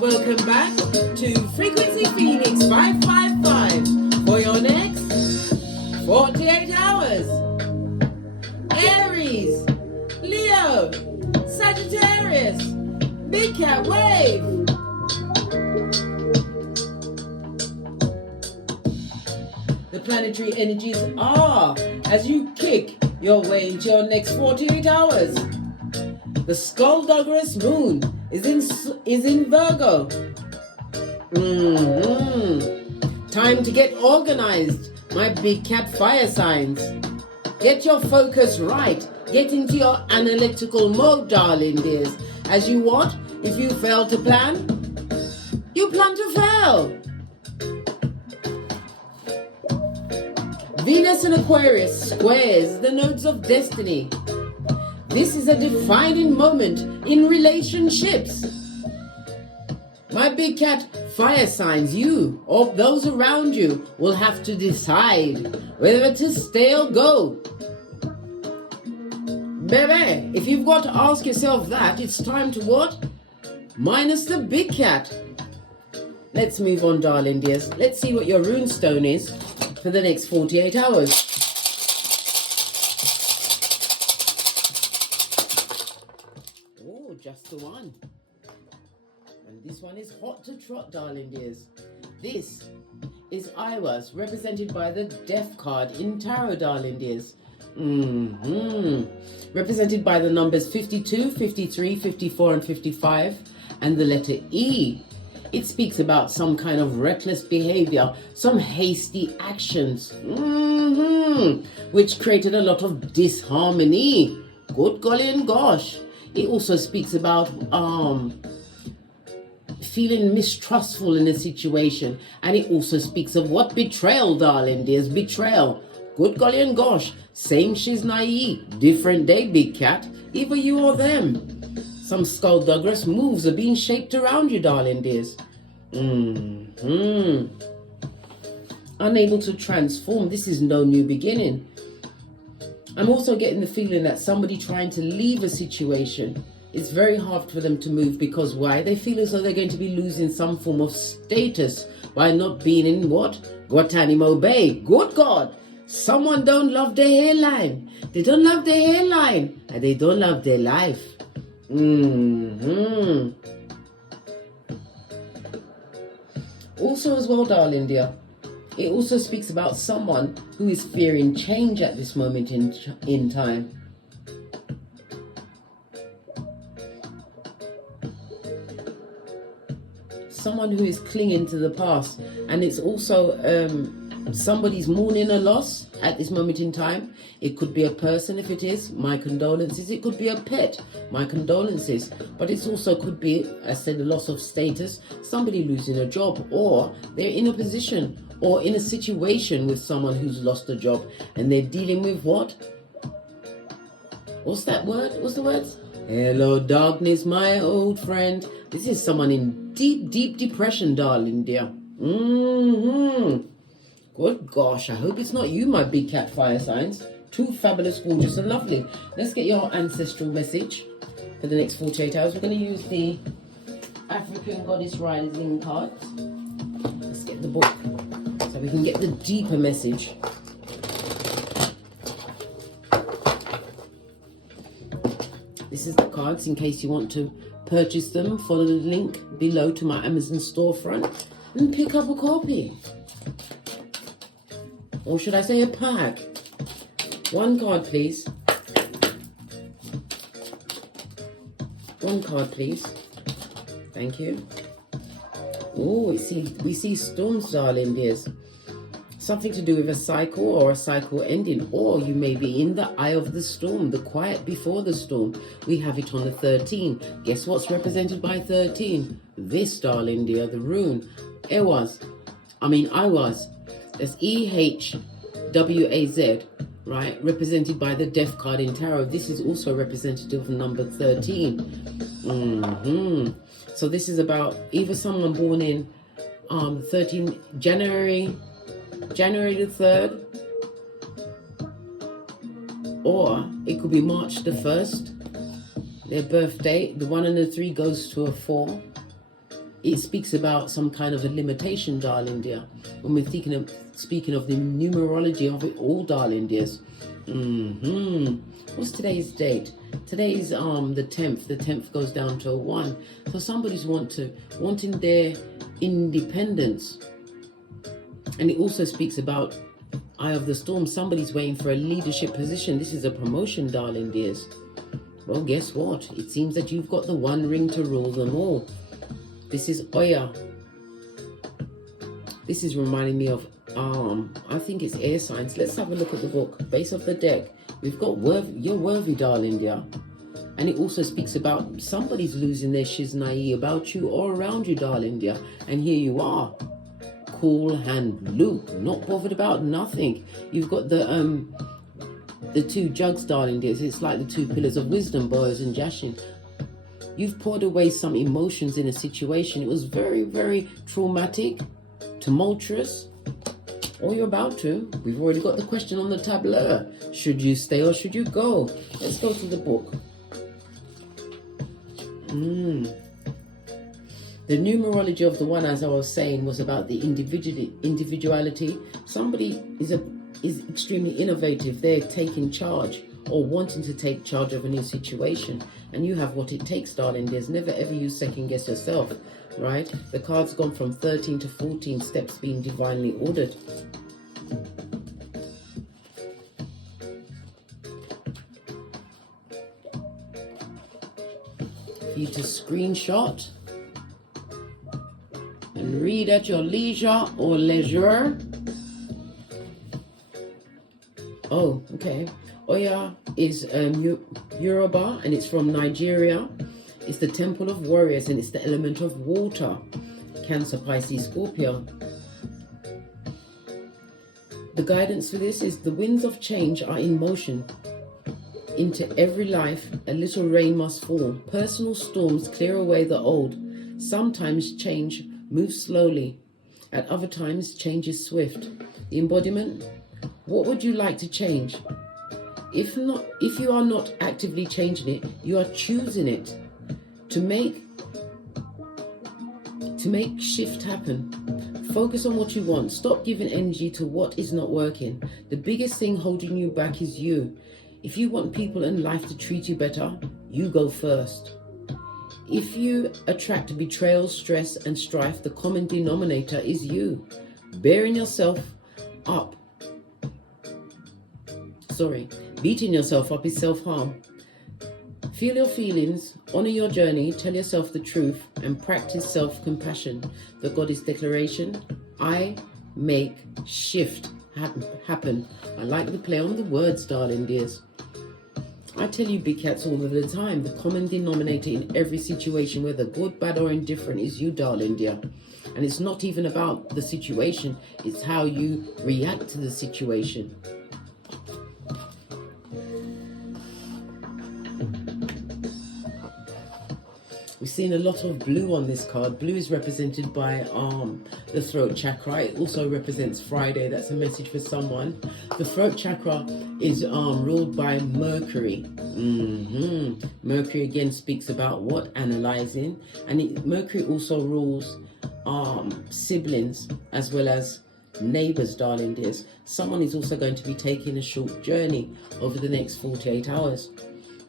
Welcome back to Frequency Phoenix 555 for your next 48 hours. Aries, Leo, Sagittarius, Big Cat Wave. The planetary energies are as you kick your way into your next 48 hours. The skullduggerous moon is in Virgo. Time to get organized, my big cat fire signs. Get your focus right. Get into your analytical mode, darling dears. As you what? If you fail to plan, you plan to fail. Venus and Aquarius squares the nodes of destiny. This is a defining moment in relationships. My big cat fire signs, you or those around you will have to decide whether to stay or go. Baby, if you've got to ask yourself that, it's time to what? Minus the big cat. Let's move on, darling dears. Let's see what your rune stone is for the next 48 hours. Just the one. And this one is hot to trot, darling dears. This is Iwas, represented by the Death card in Tarot, darling dears. Represented by the numbers 52, 53, 54, and 55, and the letter E. It speaks about some kind of reckless behavior, some hasty actions, which created a lot of disharmony. Good golly and gosh. It also speaks about feeling mistrustful in a situation. And it also speaks of what? Betrayal, darling dears. Betrayal. Good golly and gosh. Same she's naive. Different day, big cat. Either you or them. Some skullduggerous moves are being shaped around you, darling dears. Unable to transform. This is no new beginning. I'm also getting the feeling that somebody trying to leave a situation, it's very hard for them to move because why? They feel as though they're going to be losing some form of status by not being in what? Guantanamo Bay. Good God. Someone don't love their hairline. They don't love their hairline. And they don't love their life. Also as well, darling dear, it also speaks about someone who is fearing change at this moment in time. Someone who is clinging to the past. And it's also somebody's mourning a loss at this moment in time. It could be a person if it is, my condolences. It could be a pet, my condolences. But it also could be, I said, a loss of status, somebody losing a job, or they're in a position or in a situation with someone who's lost a job and they're dealing with what? What's that word? What's the words? Hello, darkness, my old friend. This is someone in deep, deep depression, darling dear. Good gosh, I hope it's not you, my big cat fire signs. Too fabulous, gorgeous, and lovely. Let's get your ancestral message for the next 48 hours. We're going to use the African Goddess Rising cards. Let's get the book so we can get the deeper message. This is the cards in case you want to purchase them. Follow the link below to my Amazon storefront and pick up a copy. Or should I say a pack? One card, please. One card, please. Thank you. Oh, we see storms, darling dears. Something to do with a cycle or a cycle ending. Or you may be in the eye of the storm, the quiet before the storm. We have it on the 13. Guess what's represented by 13? This, darling dear, the rune. I was. That's EHWAZ, right? Represented by the Death card in Tarot. This is also representative of number 13. So this is about either someone born in 13 January the 3rd, or it could be March the 1st. Their birthday, the 1 and the 3 goes to a 4. it speaks about some kind of a limitation, darling dear. When we're speaking of the numerology of it all, darling dears. What's today's date? Today's the 10th. The 10th goes down to a 1. So somebody's wanting their independence. And it also speaks about Eye of the Storm. Somebody's waiting for a leadership position. This is a promotion, darling dears. Well, guess what? It seems that you've got the one ring to rule them all. This is Oya. This is reminding me of, I think it's air signs. Let's have a look at the book. Base of the deck. We've got you're worthy, darling dear. And it also speaks about somebody's losing their shiznai about you or around you, darling dear. And here you are. Cool hand Luke, not bothered about nothing. You've got the 2 jugs, darling dears. It's like the 2 pillars of wisdom, Boaz and Jashin. You've poured away some emotions in a situation. It was very, very traumatic, tumultuous, or you're about to. We've already got the question on the tableau. Should you stay or should you go? Let's go to the book. The numerology of the 1, as I was saying, was about the individuality. Somebody is extremely innovative. They're taking charge or wanting to take charge of a new situation. And you have what it takes, darling. There's never ever you second guess yourself, right? The card's gone from 13 to 14 steps being divinely ordered. For you to screenshot and read at your leisure or leisure. Oh, okay. Oya is Yoruba, and it's from Nigeria. It's the temple of warriors, and it's the element of water. Cancer, Pisces, Scorpio. The guidance for this is the winds of change are in motion. Into every life, a little rain must fall. Personal storms clear away the old. Sometimes change moves slowly. At other times, change is swift. The embodiment, what would you like to change? If you are not actively changing it, you are choosing it. To make shift happen. Focus on what you want. Stop giving energy to what is not working. The biggest thing holding you back is you. If you want people in life to treat you better, you go first. If you attract betrayal, stress, and strife, the common denominator is you. Beating yourself up is self-harm. Feel your feelings, honor your journey, tell yourself the truth, and practice self-compassion. The goddess declaration, I make shift happen. I like the play on the words, darling dears. I tell you, big cats, all of the time, the common denominator in every situation, whether good, bad, or indifferent, is you, darling dear. And it's not even about the situation, it's how you react to the situation. We've seen a lot of blue on this card. Blue is represented by the throat chakra. It also represents Friday. That's a message for someone. The throat chakra is ruled by Mercury. Mercury again speaks about what? Analyzing. And Mercury also rules siblings as well as neighbors, darling dears. Someone is also going to be taking a short journey over the next 48 hours.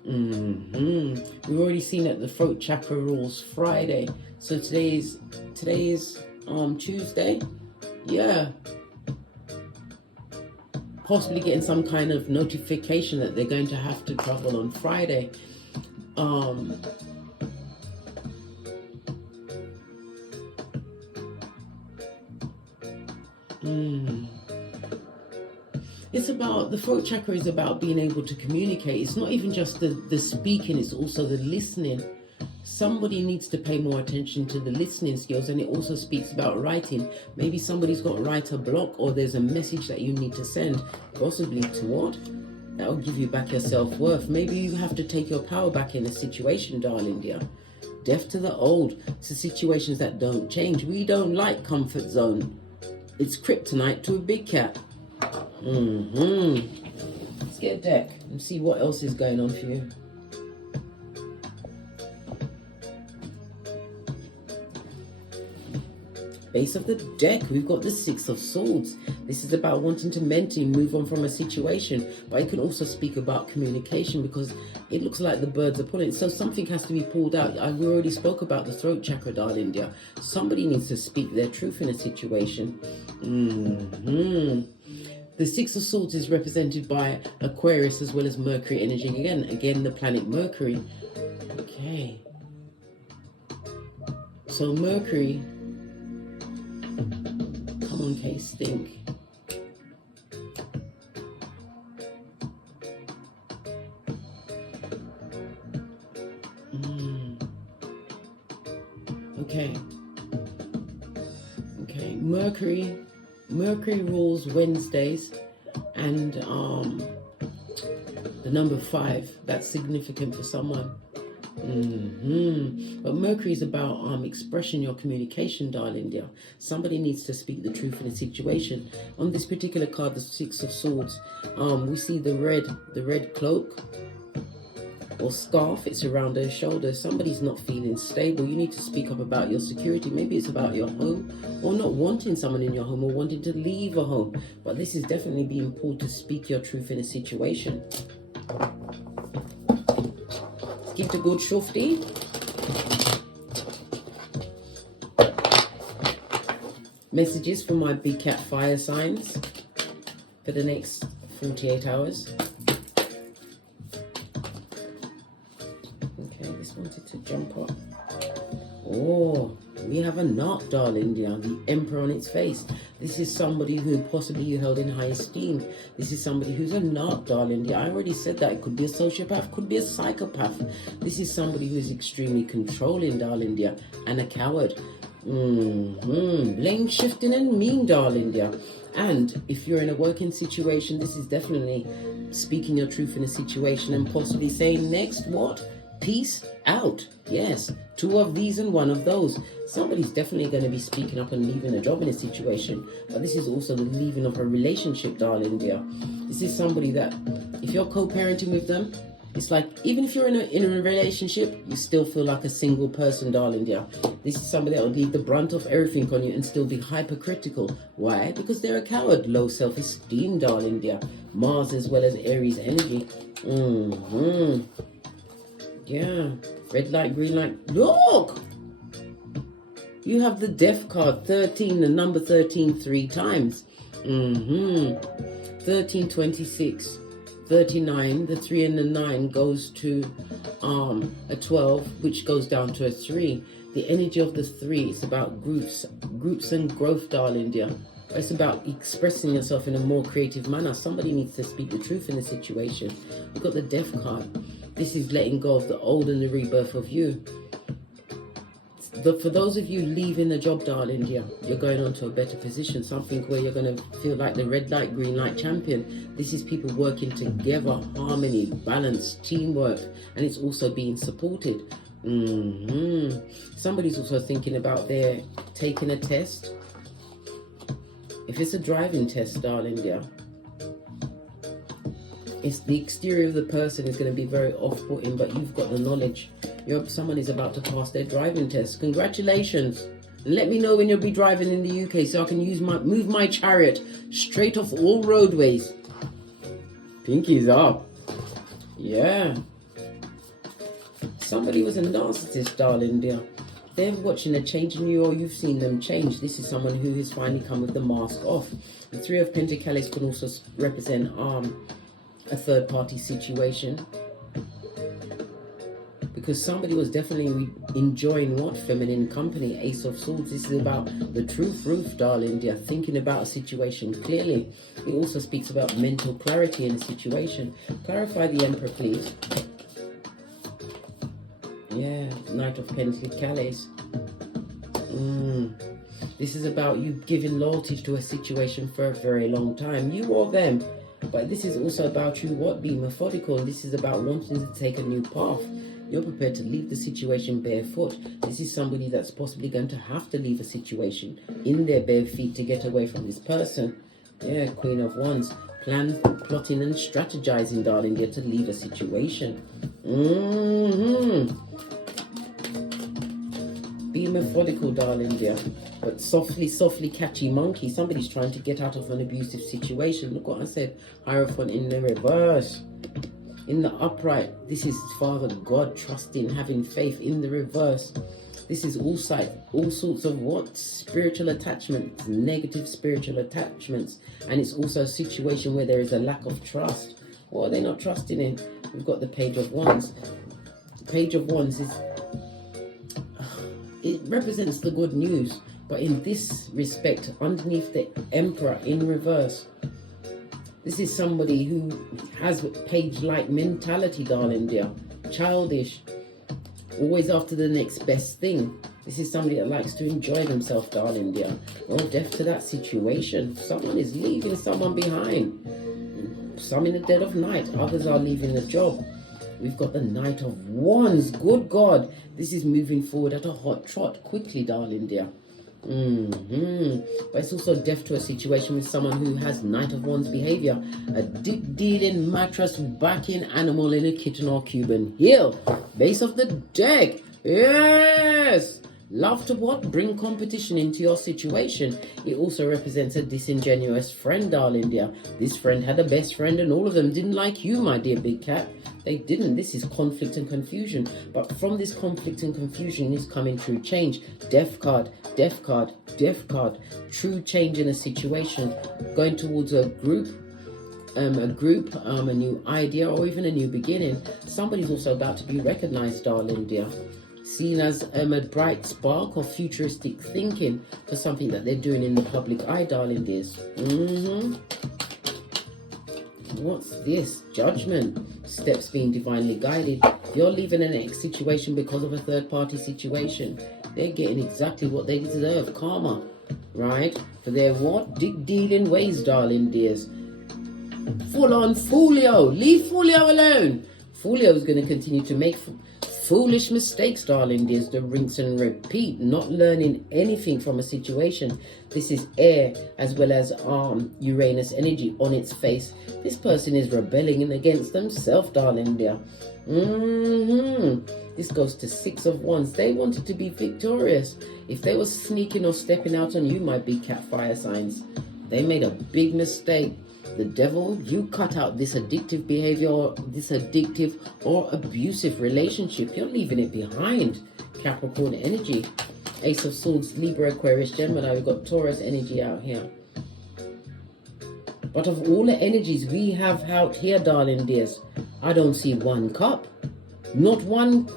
We've already seen that the throat chakra rules Friday. So today is Tuesday. Yeah. Possibly getting some kind of notification that they're going to have to travel on Friday. It's about, the throat chakra is about being able to communicate. It's not even just the speaking, it's also the listening. Somebody needs to pay more attention to the listening skills, and it also speaks about writing. Maybe somebody's got writer block, or there's a message that you need to send, possibly to what? That will give you back your self-worth. Maybe you have to take your power back in a situation, darling dear. Deaf to the old, to situations that don't change. We don't like comfort zone. It's kryptonite to a big cat. Let's get a deck and see what else is going on for you. Base of the deck, we've got the Six of Swords. This is about wanting to mentally move on from a situation, but it can also speak about communication, because it looks like the birds are pulling. So something has to be pulled out. We already spoke about the throat chakra, darling dear. Somebody needs to speak their truth in a situation. The Six of Swords is represented by Aquarius as well as Mercury energy. Again, the planet Mercury. Okay. So Mercury, come on, Case, think. Okay. Mercury rules Wednesdays, and the number 5. That's significant for someone. But Mercury is about expressing your communication, darling dear. Somebody needs to speak the truth in a situation. On this particular card, the Six of Swords, we see the red cloak or scarf. It's around their shoulders. Somebody's not feeling stable. You need to speak up about your security. Maybe it's about your home, or not wanting someone in your home, or wanting to leave a home. But this is definitely being pulled to speak your truth in a situation. Give it a good shufty. Messages for my big cat fire signs for the next 48 hours. Okay, this wanted to jump up. Oh, we have a Narc, darling dear, the Emperor on its face. This is somebody who possibly you held in high esteem. This is somebody who's a Narc, darling dear. I already said that. It could be a sociopath, could be a psychopath. This is somebody who's extremely controlling, darling dear, and a coward. Blame shifting and mean, darling dear. And if you're in a working situation, this is definitely speaking your truth in a situation and possibly saying next, what? Peace out. Yes, 2 of these and 1 of those. Somebody's definitely going to be speaking up and leaving a job in a situation, but this is also the leaving of a relationship, darling dear. This is somebody that, if you're co-parenting with them, it's like, even if you're in a relationship, you still feel like a single person, darling dear. This is somebody that will leave the brunt of everything on you and still be hypercritical. Why? Because they're a coward. Low self-esteem, darling dear. Mars as well as Aries energy. Yeah. Red light, green light. Look! You have the Death card, 13, the number 13 3 times. 13, 26, 39. The 3 and the 9 goes to a 12, which goes down to a 3. The energy of the 3 is about groups and growth, darling dear. It's about expressing yourself in a more creative manner. Somebody needs to speak the truth in a situation. We've got the Death card. This is letting go of the old and the rebirth of you. For those of you leaving the job, darling dear, you're going on to a better position. Something where you're going to feel like the red light, green light champion. This is people working together, harmony, balance, teamwork, and it's also being supported. Somebody's also thinking about their taking a test. If it's a driving test, darling dear, it's the exterior of the person is going to be very off-putting, but you've got the knowledge. Someone is about to pass their driving test. Congratulations. And let me know when you'll be driving in the UK so I can move my chariot straight off all roadways. Pinkies up. Yeah. Somebody was a narcissist, darling dear. They're watching a change in you, or you've seen them change. This is someone who has finally come with the mask off. The 3 of Pentacles can also represent a third-party situation, because somebody was definitely enjoying what? Feminine company. Ace of Swords. This is about the truth roof, darling dear, thinking about a situation clearly. It also speaks about mental clarity in a situation. Clarify the Emperor, please. Yeah, Knight of Pentacles. This is about you giving loyalty to a situation for a very long time. You or them. But this is also about you, being methodical. And this is about wanting to take a new path. You're prepared to leave the situation barefoot. This is somebody that's possibly going to have to leave a situation in their bare feet to get away from this person. Yeah, Queen of Wands. Plan, plotting and strategizing, darling dear, to leave a situation. Be be methodical, darling dear. But softly, softly catchy monkey. Somebody's trying to get out of an abusive situation. Look what I said. Hierophant in the reverse. In the upright, this is Father God, trusting, having faith. In the reverse, this is all sorts of what? Spiritual attachments, negative spiritual attachments. And it's also a situation where there is a lack of trust. What are they not trusting in? We've got the Page of Wands. The Page of Wands is, it represents the good news. But in this respect, underneath the Emperor in reverse, this is somebody who has page-like mentality, darling dear. Childish. Always after the next best thing. This is somebody that likes to enjoy themselves, darling dear. Well, deaf to that situation. Someone is leaving someone behind. Some in the dead of night. Others are leaving the job. We've got the Knight of Wands. Good God. This is moving forward at a hot trot. Quickly, darling dear. But it's also deaf to a situation with someone who has Knight of Wands behavior. A dick-dealing, mattress-backing animal in a kitten or Cuban heel. Base of the deck. Yes! Love to what? Bring competition into your situation. It also represents a disingenuous friend, darling dear. This friend had a best friend and all of them didn't like you, my dear big cat. They didn't. This is conflict and confusion. But from this conflict and confusion is coming true change. Death card, death card, death card. True change in a situation. Going towards a group, a new idea, or even a new beginning. Somebody's also about to be recognized, darling dear. Seen as a bright spark of futuristic thinking for something that they're doing in the public eye, darling dears. What's this? Judgment. Steps being divinely guided. You're leaving an ex situation because of a third party situation. They're getting exactly what they deserve. Karma. Right? For their what? Dealing ways, darling dears. Full on Folio. Leave Folio alone. Folio is going to continue to make foolish mistakes, darling dears. The rinse and repeat, not learning anything from a situation. This is air as well as Uranus energy on its face. This person is rebelling against themselves, darling dear. This goes to Six of Wands. They wanted to be victorious. If they were sneaking or stepping out on you, my big cat fire signs, they made a big mistake. The devil, you cut out this addictive behavior, or this addictive or abusive relationship. You're leaving it behind. Capricorn energy. Ace of Swords, Libra, Aquarius, Gemini. We've got Taurus energy out here. But of all the energies we have out here, darling dears, I don't see one cup. Not one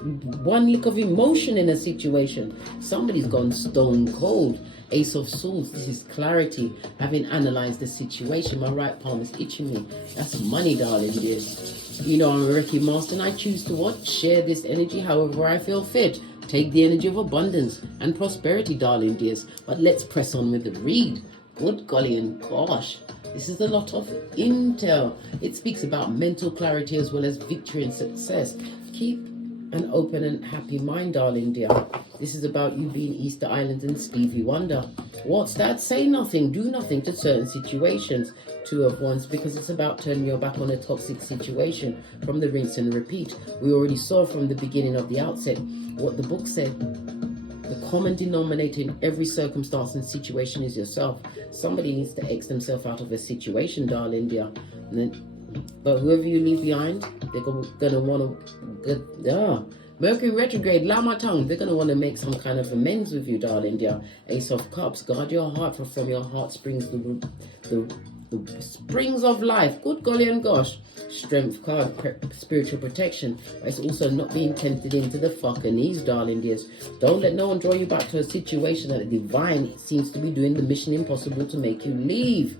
lick of emotion in a situation. Somebody's gone stone cold. Ace of Swords, this is clarity. Having analyzed the situation, my right palm is itching me. That's money, darling dears. You know, I'm a Reiki master and I choose to what? Share this energy however I feel fit. Take the energy of abundance and prosperity, darling dears. But let's press on with the read. Good golly and gosh. This is a lot of intel. It speaks about mental clarity as well as victory and success. Keep an open and happy mind, darling dear. This is about you being Easter Island and Stevie Wonder. What's that? Say nothing, do nothing to certain situations. Two of Wands, because it's about turning your back on a toxic situation from the rinse and repeat. We already saw from the beginning of the outset what the book said. The common denominator in every circumstance and situation is yourself. Somebody needs to X themselves out of a situation, darling dear. But whoever you leave behind, they're gonna want to. Mercury retrograde, la my tongue. They're gonna want to make some kind of amends with you, darling dear. Ace of Cups, guard your heart, for from your heart springs the springs of life. Good golly and gosh. Strength card, spiritual protection. But it's also not being tempted into the fucking knees, darling dears. Don't let no one draw you back to a situation that the divine seems to be doing the mission impossible to make you leave.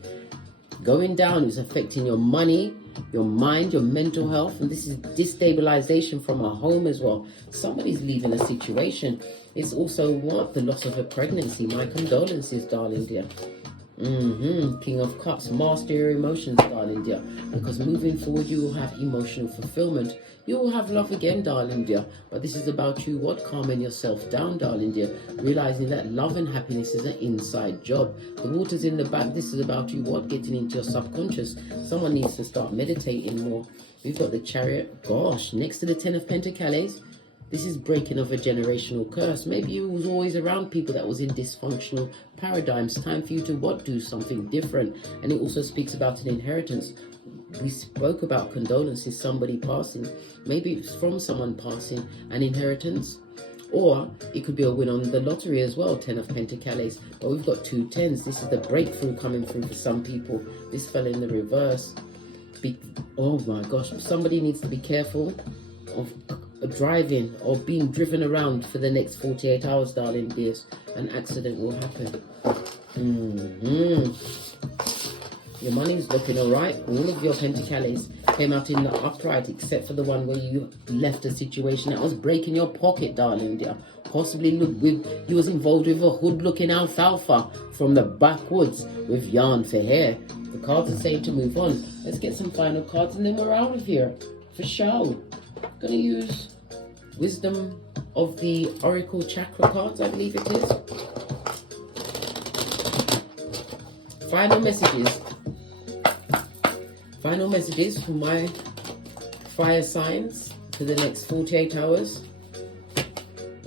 Going down is affecting your money, your mind, your mental health, and this is destabilization from a home as well. Somebody's leaving a situation. It's also what? The loss of a pregnancy. My condolences, darling dear. King of Cups, master your emotions, darling dear. Because moving forward, you will have emotional fulfillment. You will have love again, darling dear. But this is about you, what? Calming yourself down, darling dear. Realizing that love and happiness is an inside job. The water's in the back. This is about you, what? Getting into your subconscious. Someone needs to start meditating more. We've got the Chariot. Gosh, next to the Ten of Pentacles. This is breaking of a generational curse. Maybe you was always around people that was in dysfunctional paradigms. Time for you to what? Do something different. And it also speaks about an inheritance. We spoke about condolences, somebody passing. Maybe it's from someone passing, an inheritance. Or it could be a win on the lottery as well, 10 of Pentacles. But we've got 2 10s. This is the breakthrough coming through for some people. This fell in the reverse. Oh my gosh, somebody needs to be careful of driving or being driven around for the next 48 hours, darling dears. An accident will happen. Your money's looking all right. All of your Pentacles came out in the upright, except for the one where you left a situation that was breaking your pocket, darling dear. Possibly you was involved with a hood-looking alfalfa from the backwoods with yarn for hair. The cards are saying to move on. Let's get some final cards and then we're out of here. For sure. Gonna use Wisdom of the Oracle Chakra cards, I believe it is. Final messages. Final messages for my fire signs for the next 48 hours.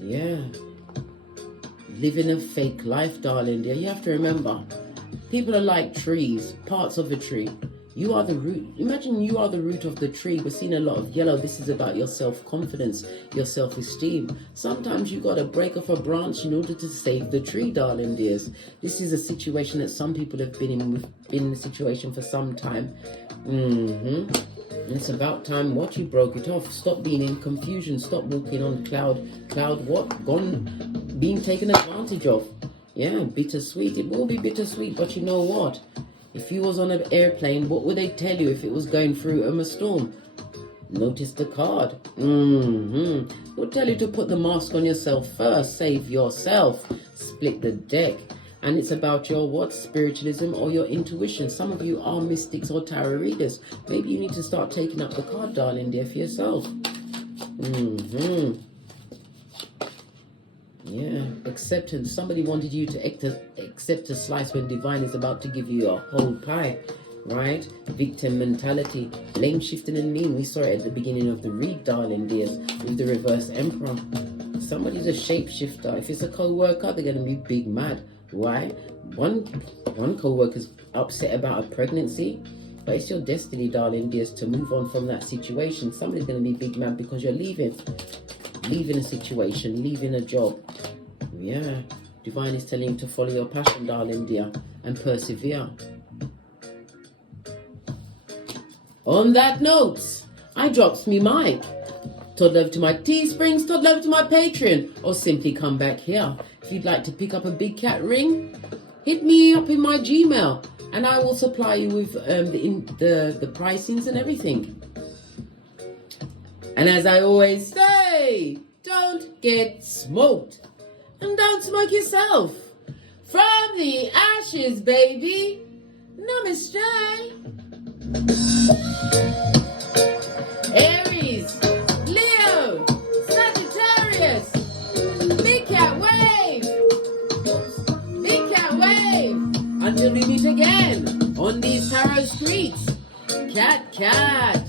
Yeah. Living a fake life, darling dear. You have to remember, people are like trees, parts of a tree. You are the root. Imagine you are the root of the tree. We're seeing a lot of yellow. This is about your self-confidence, your self-esteem. Sometimes you got to break off a branch in order to save the tree, darling dears. This is a situation that some people have been in the situation for some time. It's about time what you broke it off. Stop being in confusion. Stop walking on cloud what? Gone, being taken advantage of. Yeah, bittersweet. It will be bittersweet, but you know what? If you was on an airplane, what would they tell you if it was going through a storm? Notice the card. They'll tell you to put the mask on yourself first. Save yourself. Split the deck. And it's about your what? Spiritualism or your intuition. Some of you are mystics or tarot readers. Maybe you need to start taking up the card, darling dear, for yourself. Yeah, acceptance. Somebody wanted you to accept a slice when divine is about to give you a whole pie, right? Victim mentality, blame shifting and mean. We saw it at the beginning of the read, darling dears, with the reverse emperor. Somebody's a shapeshifter. If it's a co-worker, they're going to be big mad. Why? One co-worker's upset about a pregnancy, but it's your destiny, darling dears, to move on from that situation. Somebody's going to be big mad because you're leaving a situation, leaving a job. Yeah, divine is telling you to follow your passion, darling dear, and persevere. On that note, I drops me mic. Toddle over to my Teesprings, toddle over to my Patreon, or simply come back here. If you'd like to pick up a big cat ring, hit me up in my Gmail and I will supply you with the pricings and everything. And as I always say, don't get smoked and don't smoke yourself. From the ashes, baby. Namaste. Aries, Leo, Sagittarius, big cat wave. Big cat wave. Until we meet again on these tarot streets. Cat, cat.